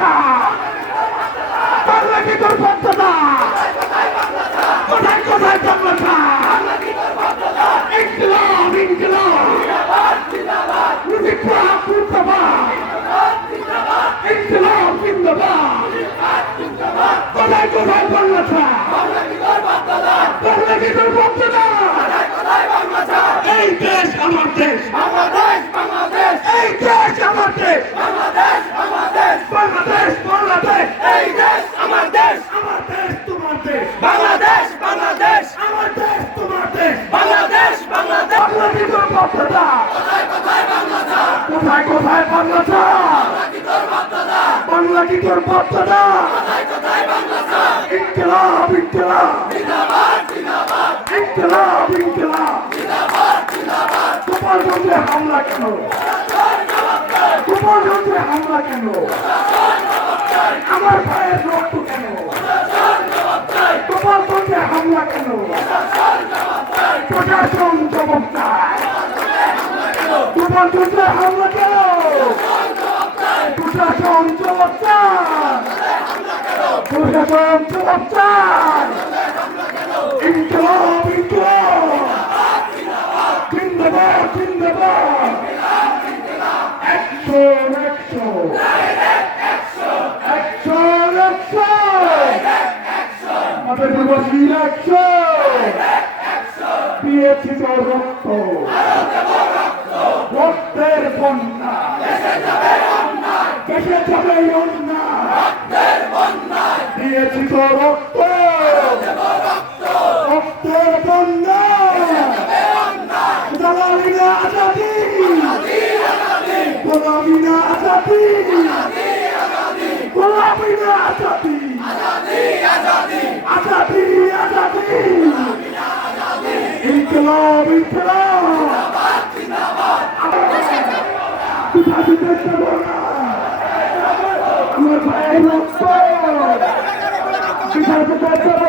বাচ্চাটা বাংলা কি তোর বাচ্চাটা কোথায় কোথায় বাংলাটা ইনকিলাব ইনকিলাব। মুজিবাদ মুর্দাবাদ ইনকিলাব, জিন্দাবাদ। কোথায় কোথায় বাংলাটা বাংলা কি তোর বাচ্চাটা এই দেশ, আমার দেশ। আমার কোথায় কোথায় বাংলা বাংলা কি তোর বাচ্চাটা? ইনকিলাব ইনকিলাব। ইনকিলাব ইনকিলাব। গোপালগঞ্জে হামলা কেন? গোপালগঞ্জে হামলা কেন? আমার ভাইয়ের রক্ত কেন? গোপালগঞ্জে হামলা কেন? প্রশাসন জবাব চায় গোপালগঞ্জে হামলা কেন প্রশাসন জবাব চায় প্রশাসন জবাব ইনকলাব ইনকলাব জিন্দাবাদ জিন্দাবাদ দিয়েছি তো রক্ত রক্তের বন্যা দেশে যাবে অন্যা দিয়েছি তো রক্ত রক্তের বন্যা দালালিনা আজাদি গোলামিনা আজাদি গোলামিনা আজাদি আজাদি আজাদি ইনকলাব ইনকলাব কোথা থেকে দেবো না আমার ভাইয়ের রক্ত কোথা থেকে দেবো না